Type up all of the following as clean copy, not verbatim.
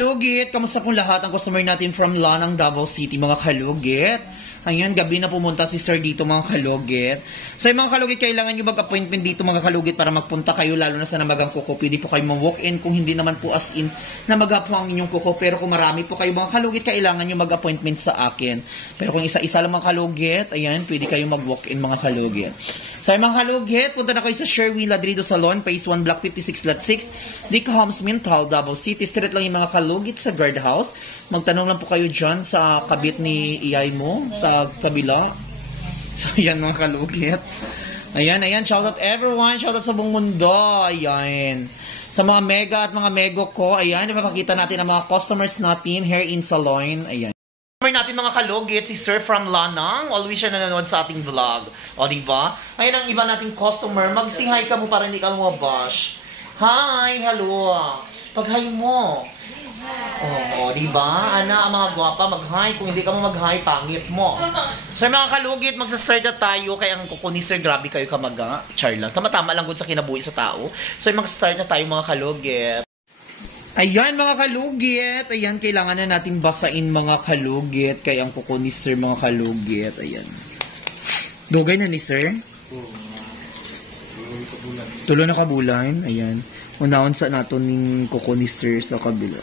kalugit, kamusta pong lahat ang customer natin from Lanang, Davao City, mga kalugit? Ayan, gabi na pumunta si Sir dito, mga kalugit. So, yung mga kalugit, kailangan nyo mag-appointment dito, mga kalugit, para magpunta kayo, lalo na sa namagang kuko. Pwede po kayo mag-walk-in, kung hindi naman po as in, namaga po ang inyong kuko. Pero kung marami po kayo, mga kalugit, kailangan nyo mag-appointment sa akin. Pero kung isa-isa lang mga kalugit, ayan, pwede kayo mag-walk-in, mga kalugit. So, yung mga kalugit, punta na kayo sa Sherwin Ladrido Salon, Phase 1, Block 56, Lot 6, Dick Homes, Mintal, Davao City. Straight lang yung mga kalugit sa guardhouse. Magtanong lang po kayo dyan sa kabit ni iyay mo, sa kabila. So, ayan mga kalugit. Ayan, shoutout everyone. Shoutout sa buong mundo. Ayan. Sa mga mega at mga mego ko, ayan, ipapakita natin ang mga customers natin here in Salon. Ayan. Customer natin mga kalugit, si Sir from Lanang. Always siya nanonood sa ating vlog. O, diba? Ayan ang iba nating customer. Mag-sing hi ka mo para hindi ka mo bash. Hi, hello. Pag-hi mo. Oo, diba? Ana, ang mga gwapa, mag-hi. Kung hindi ka mo mag-hi, pangit mo. So, mga kalugit, magsa-start na tayo. Kaya ang kuko ni Sir, grabe kayo kamaga. Charla. Tama-tama lang good sa kinabuhi sa tao. So, mag-start na tayo, mga kalugit. Ayan, mga kalugit. Ayan, kailangan na natin basain, mga kalugit. Kaya ang kuko ni Sir, mga kalugit. Ayan. Dugay na ni Sir? Tulo na kabulan. Ayan. Unahon sa nato ning kuko ni Sir sa kabila.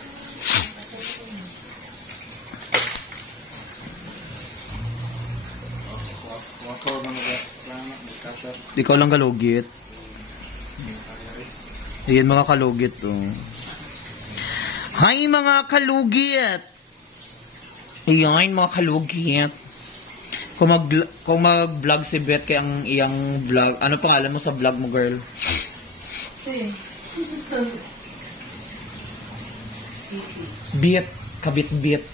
Ikaw lang kalugit. Ayan mga kalugit oh. Hi mga kalugit. Ayan mga kalugit. Kung mag-vlog si Beth kay ang iyang vlog. Ano pangalan mo sa vlog mo, girl? Bit, kabit-bit.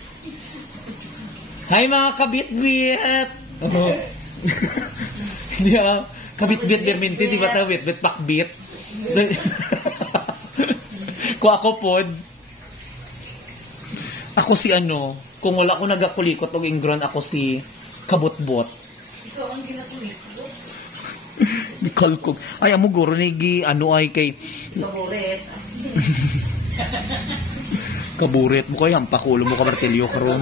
Hi mga kabit-bit. Oh. Hindi kabit-bit derminti, di ba ito? Bit pakbit. Kung ako pod, ako si ano, kung wala ko nagakulikot o ingron, ako si kabot-bot. Ikaw ang ginakulikot? Kalkog. Ay, amo guro nigi, ano ay kay... Kaburet. Kaburet mo kayo, hampakulo mo ka martilyo karon.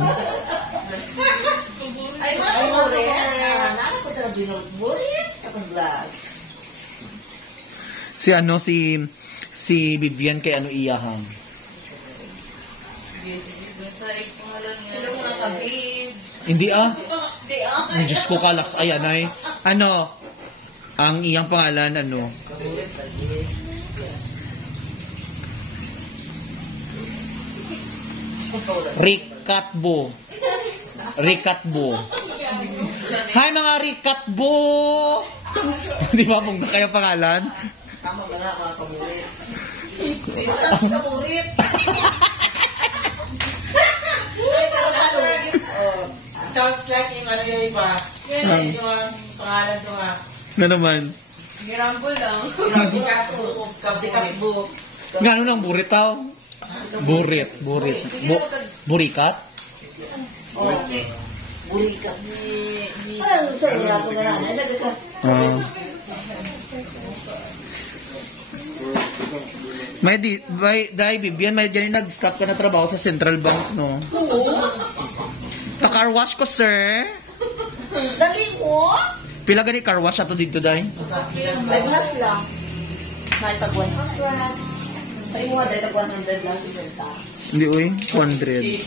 Ay, kaburet. Nana ko talaga binulburit sa vlog. Si ano, si Vivian kay ano iyahang. Sino mga kabid? Hindi ah. Hindi ah. Ang Diyos ko kalas. Ay, anay. Ano? Ang iyang pangalan, ano? Ricatbo. Ricatbo. Hi mga Ricatbo! Di ba mong kaya pangalan? Tama ba na mga kaburit? Saan kaburit? Sounds like yung ano yung iba. Yan yung pangalan ko nga. Na naman? Girambol lang. Kabdikatbo. Gano'n ang burit tao? Burit. Burikat? Oo. Burikat. Ay, sorry nga ako na nanay. Nagaka. May Vivian, may dyan nag-stop ka na trabaho sa Central Bank, no? Oo. Pa-car wash ko, sir. Dali ko? Pila gani car wash ato dito, day? 5 plus lang. May tag 100. Sa imo nga, dahil tag 100 lang si Jenta. Hindi, uy. 100.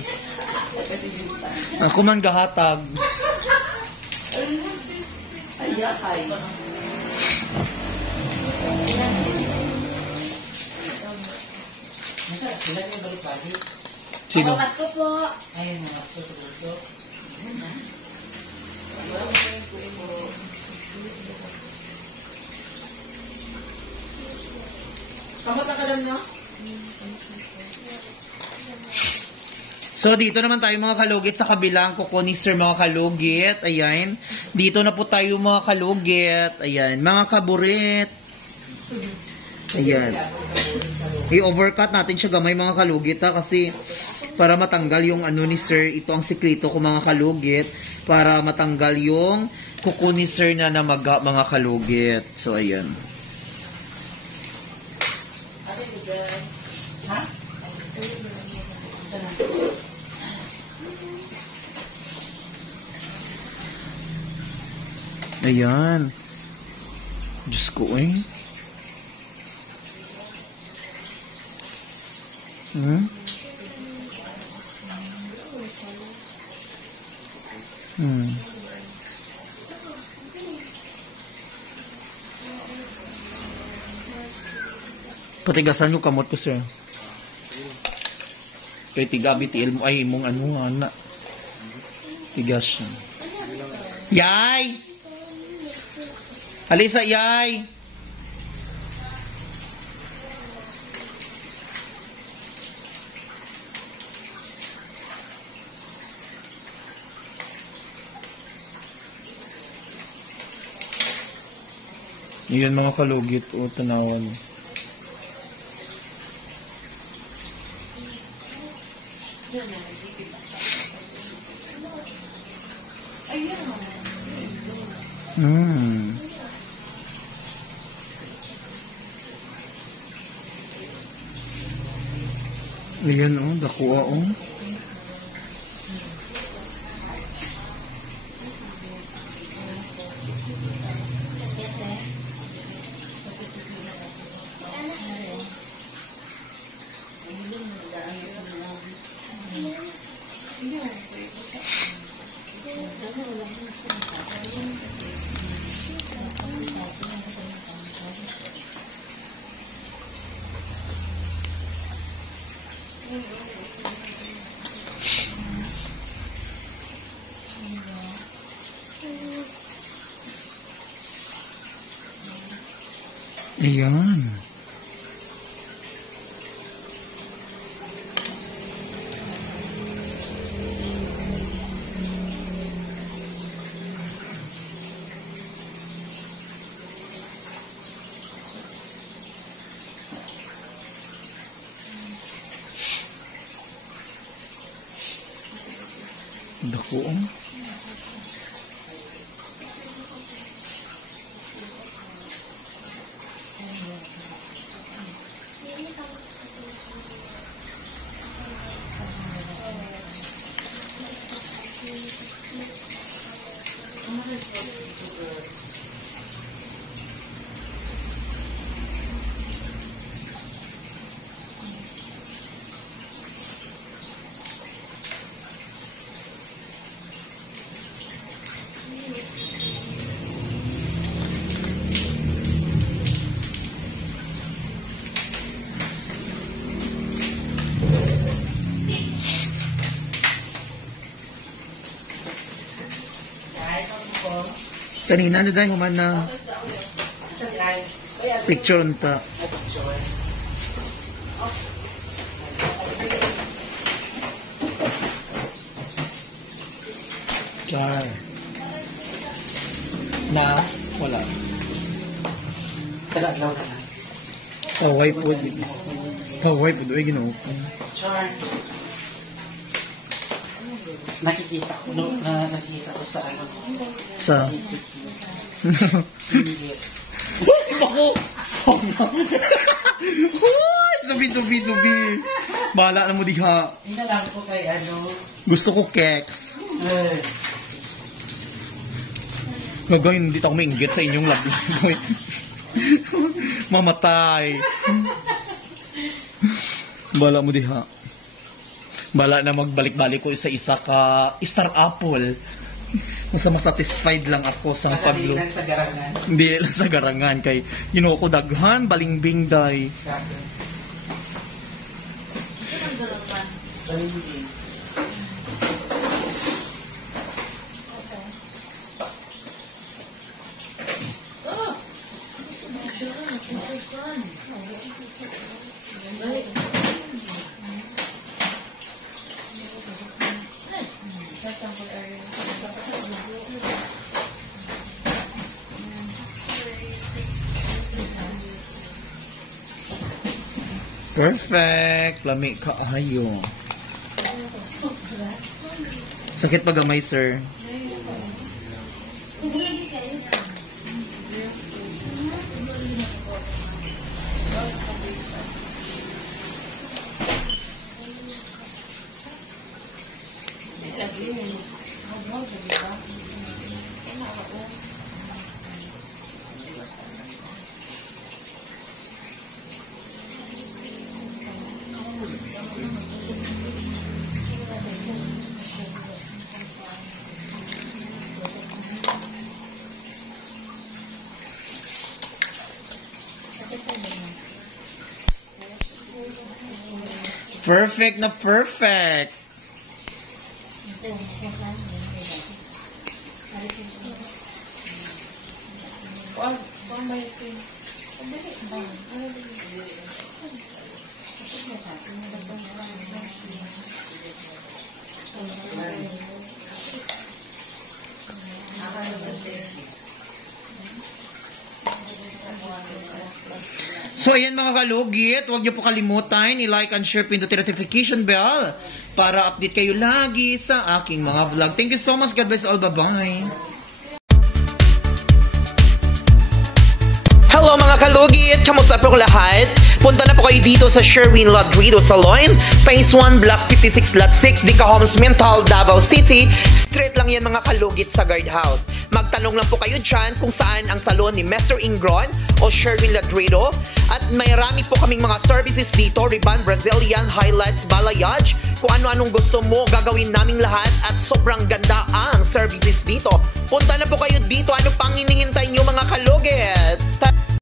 Ako man gahatag. Ay, yakay. Sila niyo balik lagi. Sino? Ang masko po. Ayun, mas ko sa bulto. Kamot na kadam nyo? So, dito naman tayo mga kalugit sa kabilang kuko ni Sir, mga kalugit. Ayan. Dito na po tayo mga kalugit. Ayan. Mga kaburit. Ayan. I-overcut natin siya gamay mga kalugit ha, kasi para matanggal yung ano ni Sir, ito ang sikreto ko mga kalugit, para matanggal yung kuko ni Sir na namaga mga kalugit. So, ayan. Ayan. Diyos ko eh. Hmm? Hmm. Patigasan yung kamot ko, sir. Kaya tigabi ti ilmo ay mong ano, anak. Tigas siya. Yay! Alisa, yay! Iyan mga kalugit o tanawan. Hmm. Ayan oh, dakuha oh. Ayan. Dako oh. Kanina na dahil human na picture nta. Char. Na, wala. Talaglaw na lang. Kaway po. Kaway po. Ay, ginoo. Char. Nakikita ko, nakikita ko sa ano. Sa? Hindi. Ako! Subi. Bahala na mo diha. Inalang ko kay ano. Gusto ko keks. Eh. Gagawin, hindi ako mainggit sa inyong love life. Mamatay. Bahala mo diha. Bala na magbalik-balik ko isa-isa ka Star Apple. Mas satisfied lang ako sa paglo. Sa garangan. Hindi lang sa garangan kay yun ko daghan balingbing day. Balimbing. Perfect. Lami ka ayo. Sakit pa gamay, sir. Perfect na perfect. So, ayan mga kalugit, huwag niyo po kalimutan, i-like and share, pindutin notification bell para update kayo lagi sa aking mga vlog. Thank you so much. God bless all. Bye-bye. Hello mga kalugit! Kamusta po lahat? Punta na po kayo dito sa Sherwin Ladrido Salon, Phase 1, Block 56, Lot 6, Dica Homes, Mental, Davao City. Straight lang yan mga kalugit sa guardhouse. Magtanong lang po kayo dyan kung saan ang salon ni Mr. Ingron o Sherwin Ladrido. At mayroon po kaming mga services dito, Ribbon, Brazilian, Highlights, Balayage. Kung ano-anong gusto mo, gagawin naming lahat at sobrang ganda ang services dito. Punta na po kayo dito. Ano pang hinihintay nyo mga kalugit?